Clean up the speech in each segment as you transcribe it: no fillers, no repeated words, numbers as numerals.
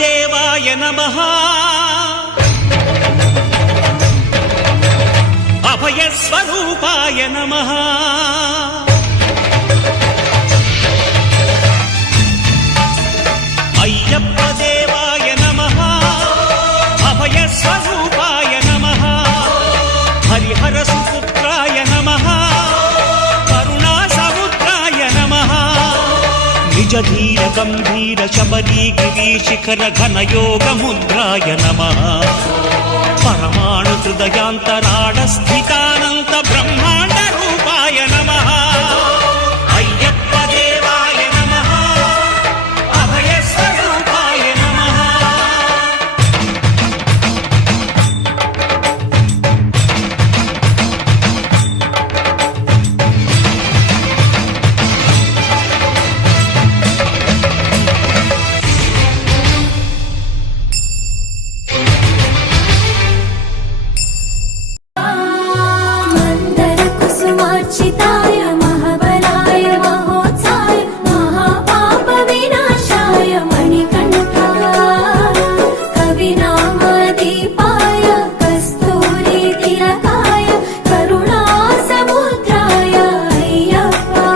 దేవాయ నమః అభయస్వరూపాయ నమః అయ్యప్ప దేవాయ నమః అభయస్వరూపాయ నమః హరిహర సుపుత్రాయ నమః కరుణా సముద్రాయ నమః నిజ ధీర గంభీర శబరీ గిరి శిఖర ఘన యోగ ముద్రాయ నమః పరమాణు హృదయాంతరాళ స్థితానంత బ్రహ్మాండ రూపాయ నమః అయ్యప్ప దేవాయ నమః అభయస్వరూపాయ నమః चिताय महाबलाय महोत्साय महापाप विनाशाय मणिकण्ठाय कविनामदीपाय कस्तूरी तिलकाय करुणा समुद्राय अय्यप्पा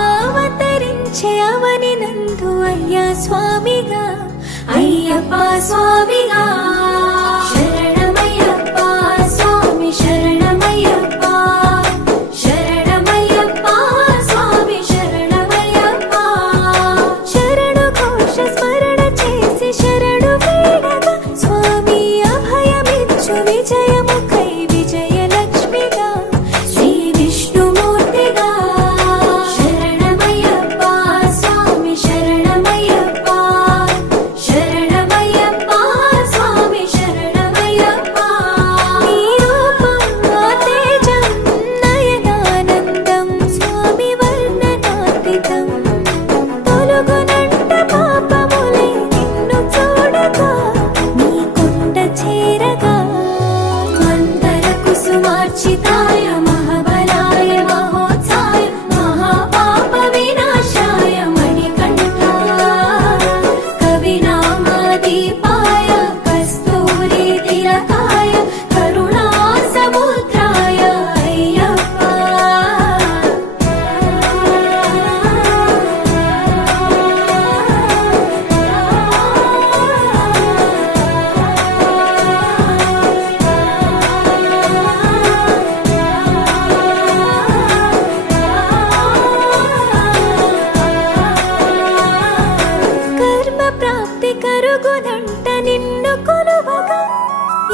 శాస్త్రావతరించే అవని నందు అయ్యా స్వామిగా అయ్యప్ప స్వామిగా శరణమయ్యప్ప స్వామి శరణమయ్యప్ప శరణమయ్యప్ప స్వామి శరణమయ్యప్ప శరణు ఘోష స్మరణ చేసి శరణు వేడగా స్వామి అభయమిచ్చు విజయముఖై విజయలక్ష్మిగా శ్రీ విష్ణుమూర్తిగా శరణమయ్యప్ప స్వామి శరణమయ్యప్ప శరణమయ్యప్ప స్వామి శరణమయ్యప్ప నీ రూపం ఆ తేజం నయనానందం స్వామి వర్ణనాతీతం తొలగునంట పాపములై నిన్ను చూడగా నీ కొండ చేరగా మందర కుసుమార్చితాయ మహాబలాయ మహోత్సాయ మహాపాప వినాశాయ మణికంఠాయ కవినామదీపాయ కస్తూరీ తిలకాయ కరుణా సముద్రాయ అయ్యప్ప కర్మ ప్రాప్తి కరుగునంట నిన్ను కొలువగా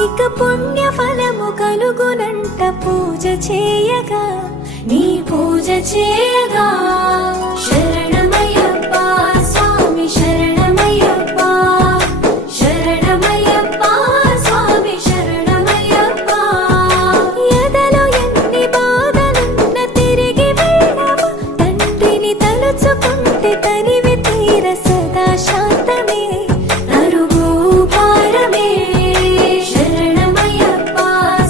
ఇక పుణ్య ఫలము కలుగునంట పూజ చేయగా నీ పూజ చేయగా శరణమయ్యప్ప స్వామి శరణమయ్యప్ప శరణమయ్యప్ప స్వామి శరణమయ్యప్ప ఎదలో ఎన్ని బాధలున్న తిరిగి వెళ్ళవా తండ్రిని తలుచుకుంటే తనివి తీర సదా శాంతమే అరుగు భారమే శరణమయ్యప్ప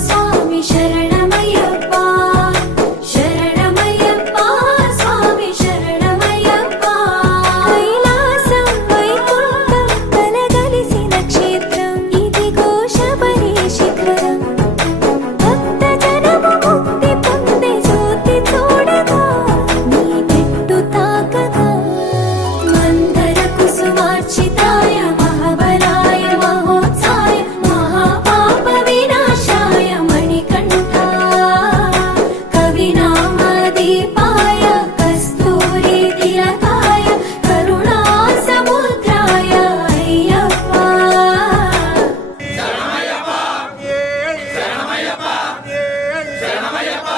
స్వామి శరణమయ్యప్ప శరణమయ్యప్ప స్వామి శరణమయ్యప్ప కైలాసం వైకుంఠం కలగలిసిన క్షేత్రం ఇదిగో శబరి శిఖరం భక్త జనము ముక్తి పొందే జ్యోతి చూడగా నీ పెట్టు తాకగా మందర కుసుమార్చితాయ మహాబలాయ మహోత్సాయ మహాపాప వినాశాయ మణికంఠాయ కవినామదీపాయ కస్తూరీ తిలకాయ కరుణా సముద్రాయ అయ్యప్ప శరణమయ్యప్ప